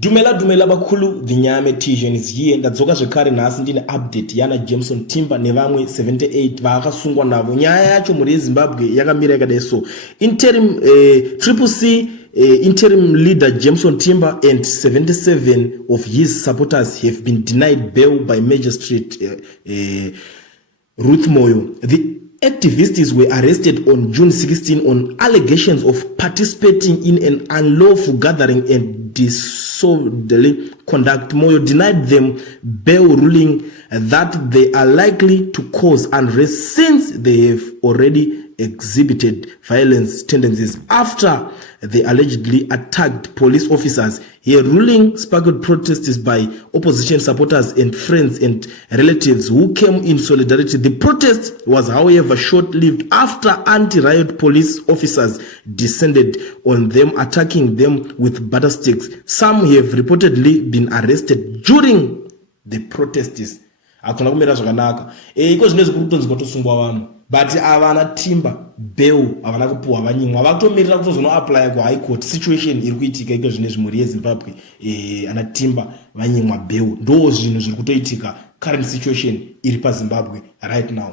Dumela bakulu Vinyame Tijan is here ndadzoka zvekare nhasi ndine update yana Jameson Timber nevamwe 78 vakasungwa navo. Nyaya yacho muri Zimbabwe yakamira yakadai so. Interim Triple C interim leader Jameson Timber and 77 of his supporters have been denied bail by Magistrate Ruth Moyo. The activists were arrested on June 16 on allegations of participating in an unlawful gathering and disorderly conduct. Moyo denied them bail, ruling that they are likely to cause unrest since they have already exhibited violence tendencies after they allegedly attacked police officers. Here, ruling sparked protests by opposition supporters and friends and relatives who came in solidarity. The protest was, however, short-lived after anti-riot police officers descended on them, attacking them with butter sticks. Some have reportedly been arrested during the protests. Akuna kumira zvakanaka. Iko zvinezvi kutonzi kutosungwa vanhu. But avana Timber bail avana kupuwa vanyimwa vakutomirira kutozono apply ku high court. Situation iri kuitika iko zvinezvi muri yeZimbabwe ana Timber vanyimwa bail ndo zvinhu zviri kutoitika current situation iri paZimbabwe right now.